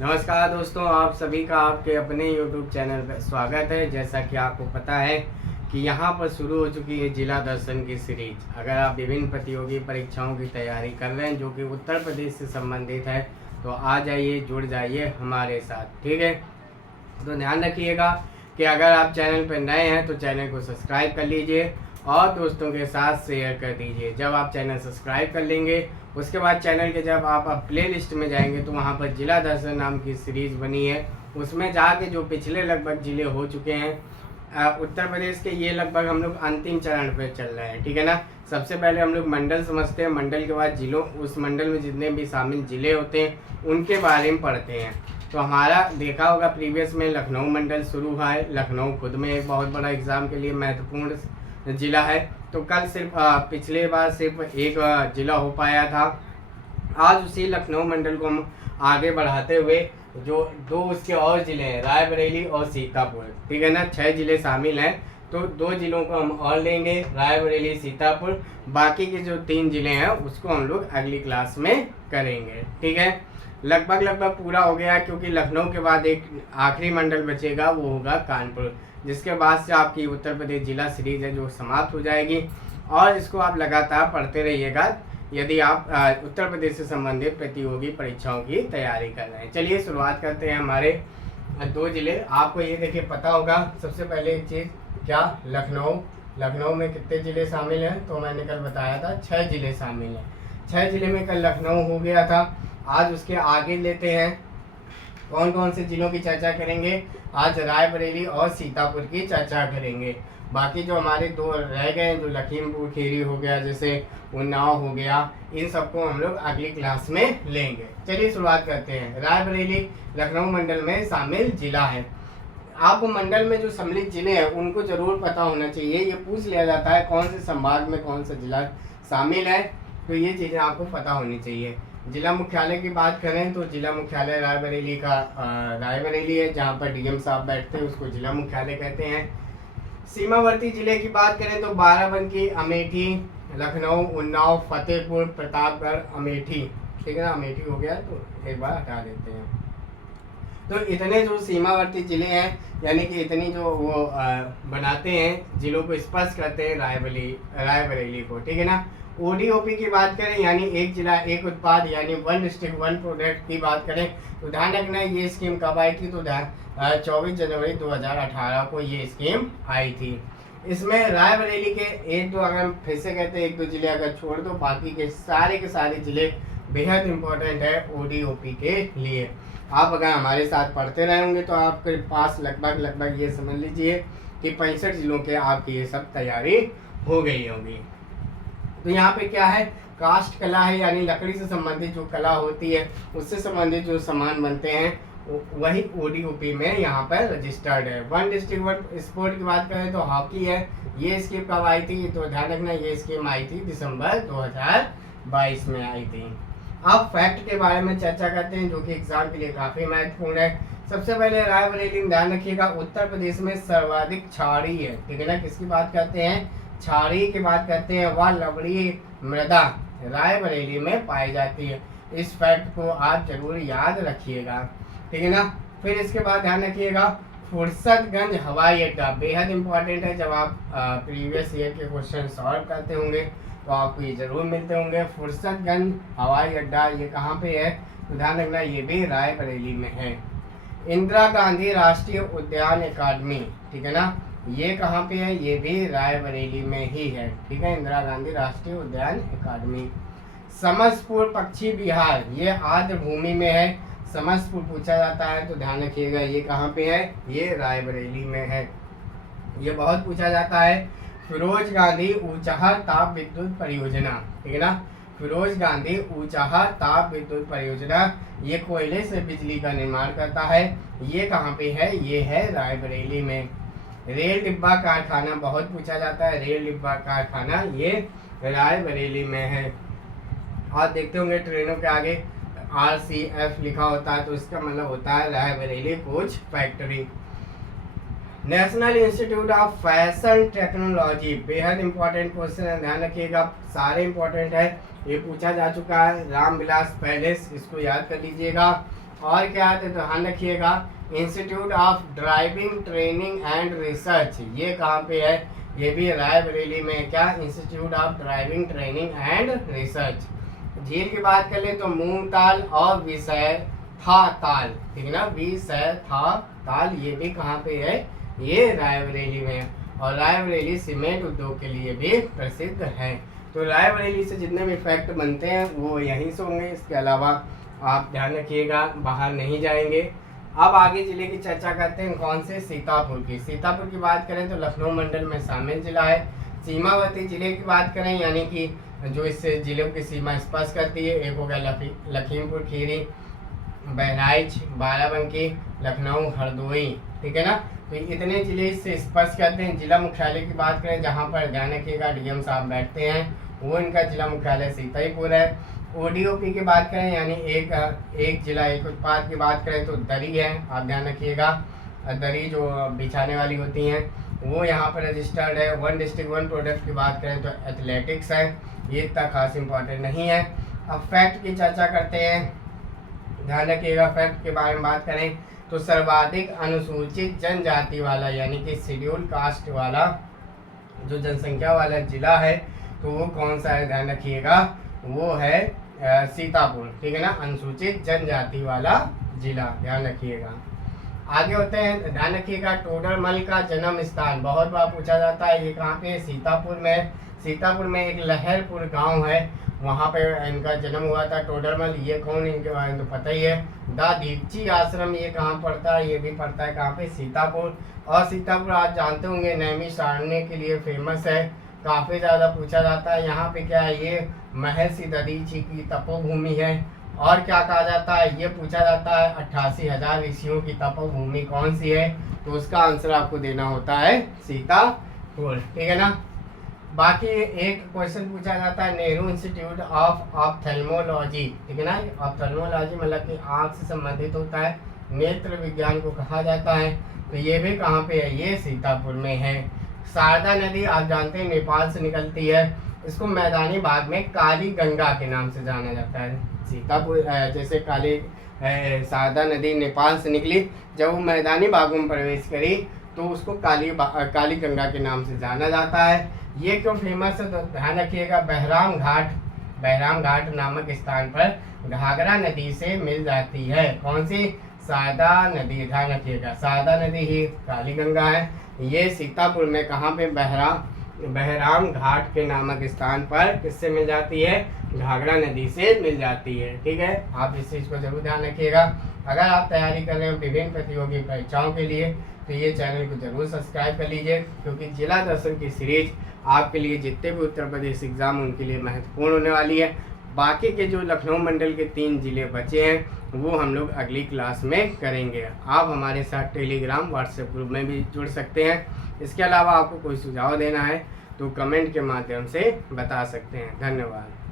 नमस्कार दोस्तों, आप सभी का आपके अपने YouTube चैनल पर स्वागत है। जैसा कि आपको पता है कि यहाँ पर शुरू हो चुकी है जिला दर्शन की सीरीज। अगर आप विभिन्न प्रतियोगी परीक्षाओं की तैयारी कर रहे हैं जो कि उत्तर प्रदेश से संबंधित है तो आ जाइए, जुड़ जाइए हमारे साथ, ठीक है। तो ध्यान रखिएगा कि अगर आप चैनल पर नए हैं तो चैनल को सब्सक्राइब कर लीजिए और दोस्तों के साथ शेयर कर दीजिए। जब आप चैनल सब्सक्राइब कर लेंगे उसके बाद चैनल के जब आप प्ले लिस्ट में जाएंगे तो वहाँ पर जिला दर्शन नाम की सीरीज़ बनी है, उसमें जाके जो पिछले लगभग जिले हो चुके हैं उत्तर प्रदेश के, ये लगभग हम लोग अंतिम चरण पे चल रहे हैं, ठीक है ना। सबसे पहले हम लोग मंडल समझते हैं, मंडल के बाद जिलों, उस मंडल में जितने भी शामिल जिले होते हैं उनके बारे में पढ़ते हैं। तो हमारा देखा होगा प्रीवियस में लखनऊ मंडल शुरू हुआ है। लखनऊ खुद में एक बहुत बड़ा एग्ज़ाम के लिए महत्वपूर्ण जिला है। तो कल सिर्फ पिछले बार सिर्फ एक जिला हो पाया था। आज उसी लखनऊ मंडल को हम आगे बढ़ाते हुए जो दो उसके और ज़िले हैं, रायबरेली और सीतापुर, ठीक है ना, 6 ज़िले शामिल हैं। तो 2 ज़िलों को हम और लेंगे, रायबरेली, सीतापुर। बाकी के जो 3 ज़िले हैं उसको हम लोग अगली क्लास में करेंगे, ठीक है। लगभग पूरा हो गया, क्योंकि लखनऊ के बाद एक आखिरी मंडल बचेगा, वो होगा कानपुर, जिसके बाद से आपकी उत्तर प्रदेश जिला सीरीज है जो समाप्त हो जाएगी। और इसको आप लगातार पढ़ते रहिएगा यदि आप उत्तर प्रदेश से संबंधित प्रतियोगी परीक्षाओं की तैयारी कर रहे हैं। चलिए शुरुआत करते हैं हमारे 2 जिले। आपको ये देखिए पता होगा, सबसे पहले एक चीज़ क्या, लखनऊ में कितने ज़िले शामिल हैं, तो मैंने कल बताया था 6 ज़िले शामिल हैं। 6 ज़िले में कल लखनऊ हो गया था। आज उसके आगे लेते हैं, कौन कौन से जिलों की चर्चा करेंगे। आज रायबरेली और सीतापुर की चर्चा करेंगे। बाकी जो हमारे 2 रह गए, जो लखीमपुर खीरी हो गया, जैसे उन्नाव हो गया, इन सबको हम लोग अगली क्लास में लेंगे। चलिए शुरुआत करते हैं। रायबरेली लखनऊ मंडल में शामिल जिला है। आपको मंडल में जो सम्मिलित जिले हैं उनको जरूर पता होना चाहिए। ये पूछ लिया जाता है कौन से संभाग में कौन सा जिला शामिल है, तो ये चीज़ें आपको पता होनी चाहिए। जिला मुख्यालय की बात करें तो जिला मुख्यालय रायबरेली का रायबरेली है, जहाँ पर डीएम साहब बैठते हैं, उसको जिला मुख्यालय कहते हैं। सीमावर्ती जिले की बात करें तो बाराबंकी, अमेठी, लखनऊ, उन्नाव, फतेहपुर, प्रतापगढ़, अमेठी, ठीक है ना, अमेठी हो गया तो एक बार हटा देते हैं। तो इतने जो सीमावर्ती जिले हैं, यानी कि इतनी जो वो बनाते हैं, जिलों को स्पर्श करते हैं रायबरेली को, ठीक है ना। ओडीओपी की बात करें, यानी एक जिला एक उत्पाद, यानी 1 डिस्ट्रिक्ट 1 प्रोडक्ट की बात करें तो ध्यान रखना ये स्कीम कब आई थी, तो 24 जनवरी 2018 को ये स्कीम आई थी। इसमें रायबरेली के 1-2, अगर फिर से कहते हैं 1-2 जिले अगर छोड़ दो, बाकी के सारे जिले बेहद इम्पोर्टेंट है ओडीओपी के लिए। आप अगर हमारे साथ पढ़ते रहे होंगे तो आपके पास लगभग ये समझ लीजिए कि 65 जिलों के आपकी ये सब तैयारी हो गई होगी। तो यहाँ पे क्या है, कास्ट कला है, यानी लकड़ी से संबंधित जो कला होती है उससे संबंधित जो सामान बनते हैं वही ओडीओपी में यहाँ पर रजिस्टर्ड है। 1 डिस्ट्रिक्ट 1 स्पोर्ट की बात करें तो हॉकी है। ये स्कीम कब आई थी, तो ध्यान रखना ये स्कीम आई थी दिसंबर 2022 में आई थी। अब फैक्ट के बारे में चर्चा करते हैं जो कि एग्जाम के लिए काफ़ी महत्वपूर्ण है। सबसे पहले रायबरेली में ध्यान रखिएगा उत्तर प्रदेश में सर्वाधिक छाड़ी है, ठीक है ना। किसकी बात करते हैं, छाड़ी की बात करते हैं। वह लवड़ी मृदा रायबरेली में पाई जाती है। इस फैक्ट को आप जरूर याद रखिएगा, ठीक है ना। फिर इसके बाद ध्यान रखिएगा फुर्सतगंज हवाई अड्डा बेहद इंपॉर्टेंट है। जब आप प्रीवियस ईयर के क्वेश्चन सॉल्व करते होंगे तो आपको ये जरूर मिलते होंगे। फुर्सतगंज हवाई अड्डा ये कहाँ पे है, तो ध्यान रखना ये भी रायबरेली में है। इंदिरा गांधी राष्ट्रीय उद्यान अकादमी, ठीक है ना, ये कहाँ पे है, ये भी रायबरेली में ही है, ठीक है, इंदिरा गांधी राष्ट्रीय उद्यान अकादमी। समस्तपुर पक्षी विहार ये आर्द्र भूमि में है। समस्तपुर पूछा जाता है तो ध्यान रखिएगा ये कहाँ पे है, ये रायबरेली में है। ये बहुत पूछा जाता है। फिरोज गांधी ऊंचाहा ताप विद्युत परियोजना, ठीक है ना, फिरोज गांधी ऊंचाहा ताप विद्युत परियोजना ये कोयले से बिजली का निर्माण करता है। ये कहाँ पे है, ये है रायबरेली में। रेल डिब्बा कारखाना बहुत पूछा जाता है। रेल डिब्बा कारखाना ये रायबरेली में है। आप देखते होंगे ट्रेनों के आगे RCF लिखा होता है तो इसका मतलब होता है Raebareli coach factory. National institute of fashion technology बेहद इंपॉर्टेंट क्वेश्चन है, ध्यान रखिएगा, सारे इंपॉर्टेंट है, ये पूछा जा चुका है। रामविलास पैलेस इसको याद कर लीजिएगा। और क्या है तो ध्यान रखिएगा, institute of driving training and research, ये कहाँ पे है, ये भी रायबरेली में। क्या, institute of driving training and research. झील की बात कर ले तो मूंग ताल और विषय था ताल, ठीक है ना, विषय था ताल, ये भी कहाँ पे है, ये रायबरेली में। और रायबरेली सीमेंट उद्योग के लिए भी प्रसिद्ध है। तो रायबरेली से जितने भी फैक्ट बनते हैं वो यहीं से होंगे, इसके अलावा आप ध्यान रखिएगा बाहर नहीं जाएंगे। अब आगे जिले की चर्चा करते हैं, कौन से, सीतापुर की। सीतापुर की बात करें तो लखनऊ मंडल में शामिल जिला है। सीमावर्ती जिले की बात करें, यानी कि जो इस जिलों की सीमा स्पर्श करती है, एक हो गया लखीमपुर खीरी, बहराइच, बाराबंकी, लखनऊ, हरदोई, ठीक है ना। तो इतने जिले इससे स्पर्श करते हैं। जिला मुख्यालय की बात करें, जहाँ पर ध्यान रखिएगा डीएम साहब बैठते हैं, वो इनका जिला मुख्यालय सीतापुर है। ओडीओपी की बात करें, यानी एक जिला एक उत्पाद की बात करें तो दरी है, आप ध्यान रखिएगा, दरी जो बिछाने वाली होती हैं वो यहाँ पर रजिस्टर्ड है। वन डिस्ट्रिक्ट वन प्रोडक्ट की बात करें तो एथलेटिक्स है, ये इतना खास इंपॉर्टेंट नहीं है। अब फैक्ट की चर्चा करते हैं, ध्यान रखिएगा। फैक्ट के बारे में बात करें तो सर्वाधिक अनुसूचित जनजाति वाला, यानी कि शेड्यूल कास्ट वाला जो जनसंख्या वाला जिला है तो वो कौन सा है, ध्यान रखिएगा, वो है सीतापुर, ठीक है ना, अनुसूचित जनजाति वाला जिला, ध्यान रखिएगा। आगे होते हैं, ध्यान रखिएगा, टोडरमल का जन्म स्थान बहुत बार पूछा जाता है, ये कहाँ पे, सीतापुर में। सीतापुर में एक लहरपुर गांव है, वहाँ पे इनका जन्म हुआ था टोडरमल। ये कौन, इनके बारे में तो पता ही है। द दीपची आश्रम ये कहाँ पड़ता है, ये भी पड़ता है कहाँ पे, सीतापुर। और सीतापुर आप जानते होंगे नैमिषारण्य के लिए फेमस है, काफ़ी ज़्यादा पूछा जाता है। यहाँ पे क्या है, ये महर्षि दधीची की तपोभूमि है। और क्या कहा जाता है, ये पूछा जाता है 88,000 ऋषियों की तपोभूमि कौन सी है, तो उसका आंसर आपको देना होता है सीतापुर, ठीक है ना। बाकी एक क्वेश्चन पूछा जाता है, नेहरू इंस्टीट्यूट ऑफ ऑप्थेल्मोलॉजी, ठीक है ना। ऑप्थेल्मोलॉजी मतलब कि आँख से संबंधित होता है, नेत्र विज्ञान को कहा जाता है। तो ये भी कहाँ पे है, ये सीतापुर में है। शारदा नदी आप जानते हैं नेपाल से निकलती है, इसको मैदानी भाग में काली गंगा के नाम से जाना जाता है। सीतापुर जैसे शारदा नदी नेपाल से निकली, जब वो मैदानी भागों में प्रवेश करी तो उसको काली गंगा के नाम से जाना जाता है। ये क्यों फेमस है, तो ध्यान रखिएगा, बहराम घाट नामक स्थान पर घाघरा नदी से मिल जाती है। कौन सी, शारदा नदी, ध्यान रखिएगा, शारदा नदी ही काली गंगा है। ये सीतापुर में कहाँ पे, बहराम घाट के नामक स्थान पर किससे मिल जाती है, घाघरा नदी से मिल जाती है, ठीक है। आप इस चीज़ को जरूर ध्यान रखिएगा। अगर आप तैयारी कर रहे हो विभिन्न प्रतियोगी परीक्षाओं के लिए तो ये चैनल को जरूर सब्सक्राइब कर लीजिए, क्योंकि जिला दर्शन की सीरीज आपके लिए जितने भी उत्तर प्रदेश एग्जाम उनके लिए महत्वपूर्ण होने वाली है। बाकी के जो लखनऊ मंडल के 3 जिले बचे हैं वो हम लोग अगली क्लास में करेंगे। आप हमारे साथ टेलीग्राम व्हाट्सएप ग्रुप में भी जुड़ सकते हैं। इसके अलावा आपको कोई सुझाव देना है तो कमेंट के माध्यम से बता सकते हैं। धन्यवाद।